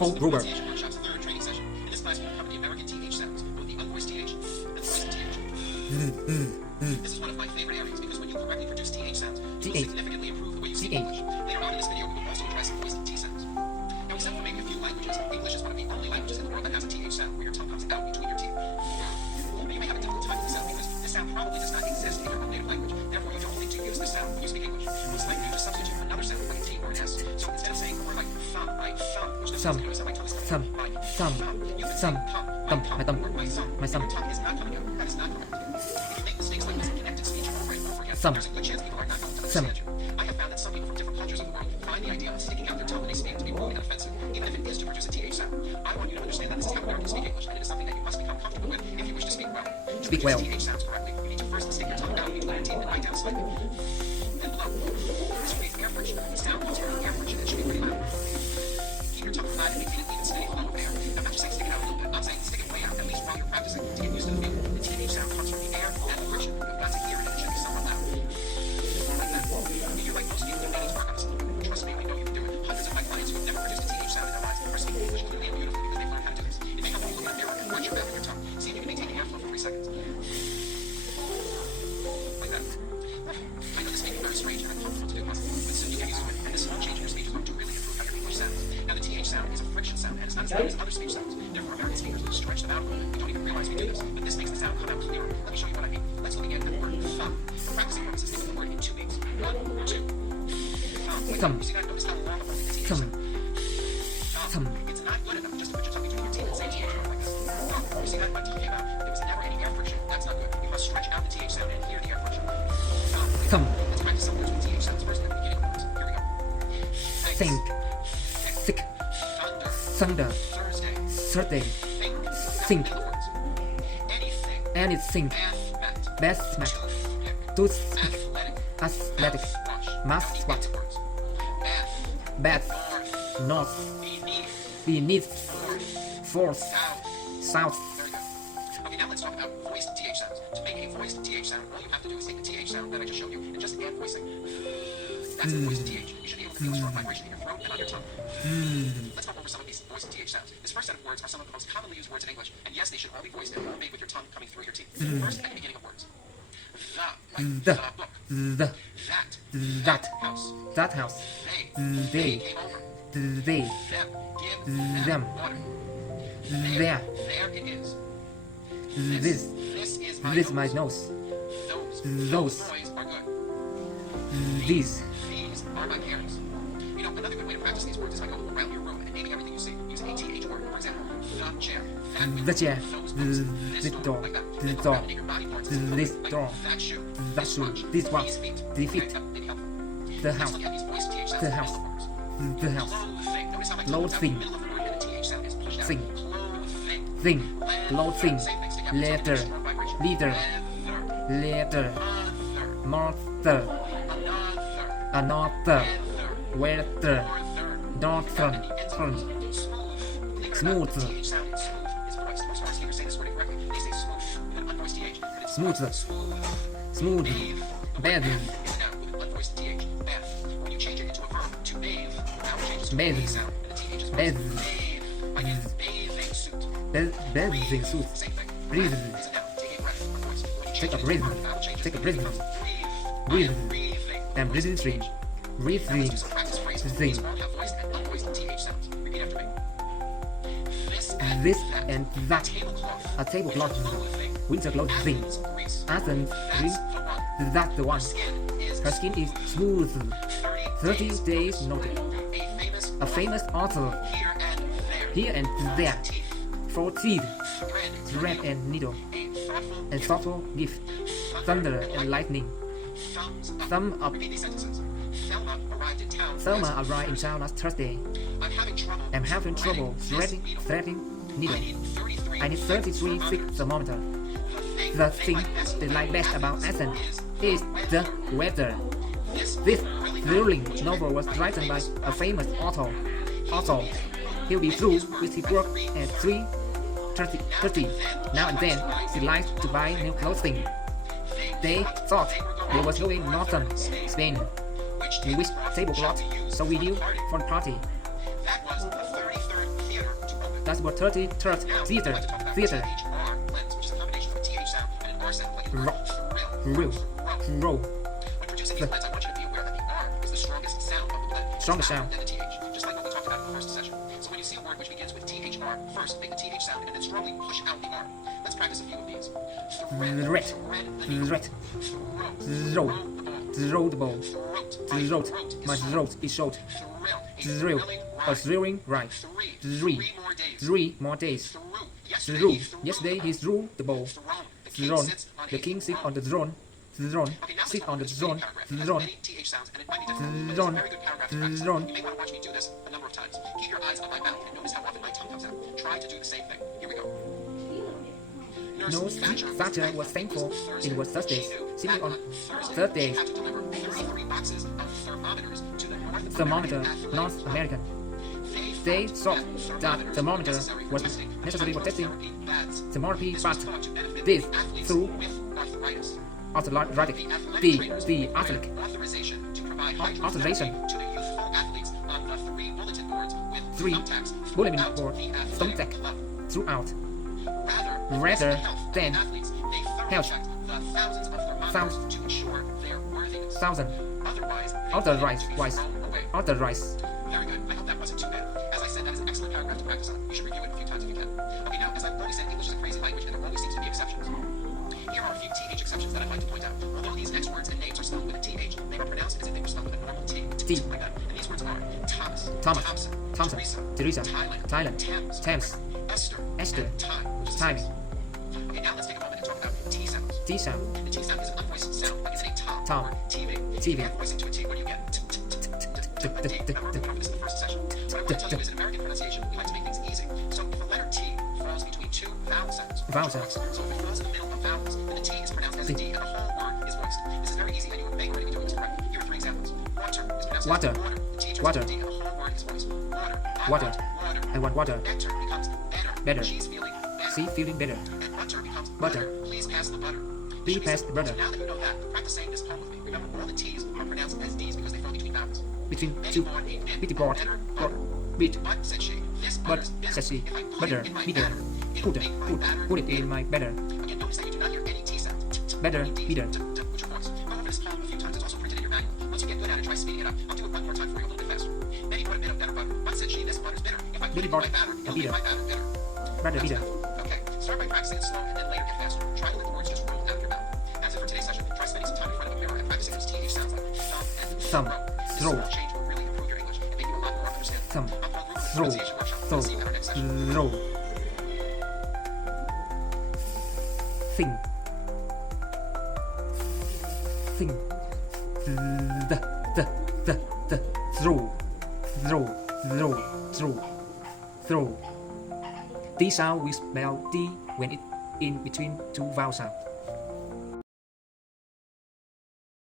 Paul Gruber. This is one of my favorite areas because when you correctly produce TH sounds, you will significantly improve the way you speak English. Later on in this video, we will also address voiced T sounds. Now, except for maybe a few languages, English is one of the only languages in the world that has a TH sound where your tongue comes out between your teeth. Now, you may have a difficult time with this sound because this sound probably does not exist in your own native language. Therefore, you don't need to use this sound when you speak English. Most likely, you just substitute another sound like a T or an S. So instead of saying a word like thumb, which doesn't sound like tongue is coming out, you can say thumb, my thumb, or my thumb. my thumb. Your tongue is not coming out. That is not correct. If you make mistakes like this in connected speech over and over again, Thumb. there's a good chance people are not going to Thumb. understand you. I have found that some people from different cultures of the world find the idea of sticking out their tongue when they speak to be rude and offensive, even if it is to produce a TH sound. I want you to understand that this is how Americans speak English, and it is something that you must become comfortable with if you wish to speak well. To Speak produce well. TH sounds correctly, you need to first stick your tongue down between your teeth and bite down slightly. Then blow. This creates air friction. The sound comes from air friction. It should be pretty loud. Keep your tongue flat and maintain an even steady flow of air. I'm not just saying stick it out a little bit. I'm saying stick it way out, at least while you're practicing, to get used to the feel. The TH sound comes from the air and the friction. You've got to hear it, and it should be somewhat loud. Like that. If you're like most people, you need to work on this. Trust me, we know you can do it. Hundreds of my clients who have never produced a TH sound in their lives are speaking English clearly and beautifully because they've learned how to do this. It may help you look in the mirror and watch your back and your tongue. See if you can maintain the airflow for 3 seconds. Like that. I know this may be very strange and uncomfortable to do, but soon you get used to it, and this small change in your speech is going to really improve how your English sounds. Now, the TH sound is a friction sound, and it's not as loud as other speech sounds. Therefore, American speakers will stretch them out a little bit. We don't even realize we do this, but this makes the sound come out clearer. Let me show you what I mean. Let's look again at the word thumb. For practicing purposes, think of the word in 2 beats. 1, 2. Thumb. You see that? Notice how long I'm holding the TH Thumb. sound. Thumb. It's not good enough just to put your tongue between your teeth and say TH like this. You see that? I'm talking about there was never any air friction. That's not good. You must stretch out the TH sound and hear the air friction. Thumb. Let's practice some words with TH sounds first at the beginning of words. Here we go. Think. Thick. Thunder. Thunder. Thursday. Thursday. Think. Think. In other words, Anything. Bath mat. Best mat. Toothpick. Toothpick. Athletic. Athletic. Mouthwash. Mouthwash. These words. Bath. Bath. North. North. Beneath. Beneath. North. Forth. South. South. Very good. Okay, now let's talk about voiced TH sounds. To make a voiced TH sound, all you have to do is take the TH sound that I just showed you and just add voicing. That's a voiced TH. You should be able to feel a strong vibration in your throat and on your tongue. Let's go over some of these voiced TH sounds. This first set of words are some of the most commonly used words in English, and yes, they should all be voiced and all made with your tongue coming through your teeth. First, at the beginning of words. The, like The. the book. The. That That. house. That house. They They. came over. They. Them. Give Them. water. There. There it is. This. This is my This nose. my nose. Those Those. boys are good. These. These are my parents. You know, another good way to practice these words is by going around your room and naming everything you see. Use a TH word. For example, the chair, that window, The chair. those books, The door. like that. The And door. around your body parts, This like door. that shoe, That this shoe. watch, This watch. these feet. These feet. Okay, maybe helpful. The Let's house. look at these voiced TH sounds The in house. middle of words. The house. Clothing. Notice how my tongue Clothing. comes out in the middle of the word and the TH sound is pushed out. Thing. Clothing. Thing. Leather. Clothing. Same things together. Leather. Strong vibration. Leader. Leather. Leather. Mother. Mother. Another. Another. Weather. Northern. Northern. Smooth. Smooth. Smooth. Smooth. Bad. Bathe. Bathe. Bathing suit. Breathe. Take a breath. Take a breath. Breathe. And breathing thing. Breathing. Thing. This and that. A tablecloth. Winter clothing. Athens. That's the one. Her skin is smooth. 30 days notice. A famous author. Here and there. 4 teeth. Thread and needle. And thoughtful gift. Thunder and lightning. Thumb up. Thelma arrived in town last Thursday. I'm having trouble threading needle. I need 33 thick thermometer. The thing they like best about Athens is the weather. This thrilling novel was written by a famous author. He'll be through with his work at 3:30. Now and then, he likes to buy new clothing. They thought they was going northern Spain. Which tablecloth so we do for the party? That's what 30, third, Now, theater, I'd like to talk about theater, THR blends, which is a combination of a TH sound and an R sound, like Ro- thrill, real, roll, When producing these blends, I want you to be aware that the R is the strongest sound of the blend. It's Strongest louder sound. than the TH, just like what we talked about in the first session. So when you see a word which begins with THR, first make the TH sound and then strongly push out the R. Let's practice a few of these. threat, threat, throw the ball, throat, my throat is short, thrill, a thrilling ride, three more days, through, yesterday he threw the ball, throne, the king sit on the throne, throne, sit on the throne, throne, throne, throne, You may want to watch me do this a number of times. Keep your eyes on my mouth and notice how often my tongue comes out. Try to do the same thing. Here we go. Nurse Thatcher was thankful it was Thursday, sitting on Thursday, Have to deliver 33 boxes of thermometers to the thermometer, North American. They thought that thermometer was necessary for testing thermography, but this through arthritic, the athletic authorization to provide authorization, to the youthful athletes on the 3 bulletin boards with 3 thumbtacks bulletin board thumbtack throughout, rather than athletes. They thoroughly health, checked the thousands of thermometers to ensure their worthiness. thousand, Otherwise, they otherwise, would be wise, thrown away. otherwise, Very good. I hope that wasn't too bad. As I said, that is an excellent paragraph to practice on. You should review it a few times if you can. Okay, now, as I've always said, English is a crazy language, and there always seems to be exceptions. Here are a few TH exceptions that I'd like to point out. Although these next words and names are spelled with a TH, they are pronounced as if they were spelled with a normal T. T. Like that. And these words are Thomas, Thomas, Thompson, Thompson, Teresa, Thailand, Thames, Esther, Esther, and Time, which is timing, Okay, now let's take a moment and talk about T sounds. T sound, The T sound is an unvoiced sound, like it's a Tom, Tom, or TV. TV. You add voicing to a T, what do you get? I wrote this in the first session. What I want to tell you is in American pronunciation, we like to make things easy. So if a letter T falls between two vowel sounds, Vowel sounds. so if it falls in the middle of vowels, then the T is pronounced as a D and the whole word is voiced. This is very easy and you may already be doing this correctly. Here are 3 examples. Water is pronounced Water. as water. The T turns Water. into a D and the whole word is voiced. Water. Water. Water. I want water, Better becomes better. Better. She's feeling better. see feeling better, And butter becomes Butter. Please pass the butter. Please Should we pass say- the butter. So now that you know that, practice saying this poem with me. Remember, all the T's are pronounced as D's because they fall between vowels. between Betty two, bought a bit bitty board, better or butter. bit, But, said she, this but, butter's bitter. said she, If I put butter, it in my bitter, batter, it'll make my batter put it bitter. in my batter, Again, notice that you do not hear any T sounds. Better, Only Ds, bitter. which are voice. Go over this poem a few times. It's also printed in your manual. Once you get good at it, try speeding it up. I'll do it one more time for you a little bit faster. Betty put a bit of better butter. But, said she, this butter's bitter. If I put Bitty it in my bought batter, a it'll bitter. make my batter bitter. batter, bitter, Okay, start by practicing it slow and then later get faster. Try to let the words just roll out of your mouth. That's it for today's session. Try spending some time in front of a mirror and practicing those TH sounds like thumb and Thumb, throw. This throw. small change will really improve your English and make you a lot more understandable. thumb, I'm Paul Gruber with the throw, Pronunciation Workshop. throw, See you at our next session. throw, thing, thing, the, throw, throw. D sound we spell D when it in between two vowel sound.